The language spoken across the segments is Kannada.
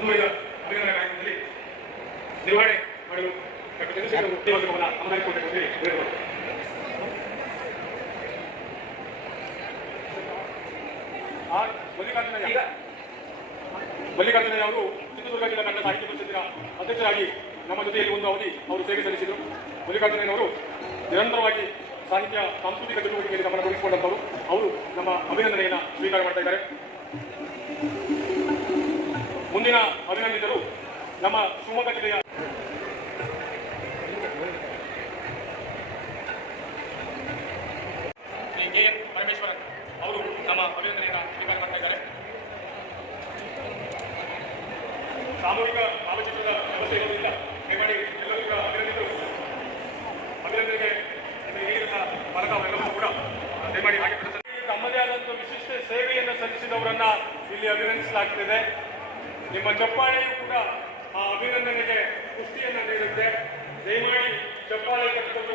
ಮುಂದುವರಿದ ಅಭಿನಂದನೆ ಕಾರ್ಯಕ್ರಮದಲ್ಲಿ ನಿರ್ವಹಣೆ ಮಾಡಲು ಡಾಕ್ಟರ್ ಚಂದ್ರಶೇಖರ್ ಗಮನ ಗಮನಿಸಿಕೊಳ್ಬೇಕು ಅಂತ ಹೇಳಿದರು. ಮಲ್ಲಿಕಾರ್ಜುನಯ್ಯ ಅವರು ಚಿತ್ರದುರ್ಗ ಜಿಲ್ಲಾ ಕನ್ನಡ ಸಾಹಿತ್ಯ ಪರಿಷತ್ತಿನ ಅಧ್ಯಕ್ಷರಾಗಿ ನಮ್ಮ ಜೊತೆಯಲ್ಲಿ ಒಂದು ಅವಧಿ ಅವರು ಸೇವೆ ಸಲ್ಲಿಸಿದರು. ಮಲ್ಲಿಕಾರ್ಜುನಯ್ಯನವರು ನಿರಂತರವಾಗಿ ಸಾಹಿತ್ಯ ಸಾಂಸ್ಕೃತಿಕ ಚಟುವಟಿಕೆಯಲ್ಲಿ ನಮ್ಮನ್ನು ತೊಡಗಿಸಿಕೊಂಡಂಥವರು. ಅವರು ನಮ್ಮ ಅಭಿನಂದನೆಯನ್ನು ಸ್ವೀಕಾರ ಮಾಡ್ತಾ ಇದ್ದಾರೆ. ಮುಂದಿನ ಅಭಿನಂದಿತರು ನಮ್ಮ ಶಿವಮೊಗ್ಗ ಜಿಲ್ಲೆಯ ಶ್ರೀ ಕೆ.ಎನ್. ಪರಮೇಶ್ವರನ್ ಅವರು ನಮ್ಮ ಅಭಿನಂದನೆಯನ್ನು ಸ್ವೀಕಾರ ಮಾಡ್ತಾ ಇದ್ದಾರೆ. ಸಾಮೂಹಿಕ ಭಾವಚಿತ್ರದ ವ್ಯವಸ್ಥೆ ಇರುವುದಿಲ್ಲ, ದಯಮಾಡಿ ಎಲ್ಲರೂ ಕೂಡ ಅಭಿನಂದನೆಗೆ ಫಲಕವೆಲ್ಲವೂ ಕೂಡ ದಯಮಾಡಿ ಹಾಗೆ ತಮ್ಮದೇ ಆದಂಥ ವಿಶಿಷ್ಟ ಸೇವೆಯನ್ನು ಸಲ್ಲಿಸಿದವರನ್ನ ಇಲ್ಲಿ ಅಭಿನಂದಿಸಲಾಗ್ತಿದೆ. ನಿಮ್ಮ ಚಪ್ಪಾಳೆಯೂ ಕೂಡ ಆ ಅಭಿನಂದನೆಗೆ ಪುಷ್ಟಿಯನ್ನು ನೀಡುತ್ತೆ. ದಯಮಾಡಿ ಚಪ್ಪಾಳೆ ಕಟ್ಟಿಕೊಂಡು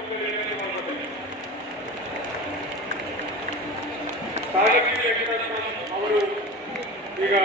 ಅವರು ಈಗ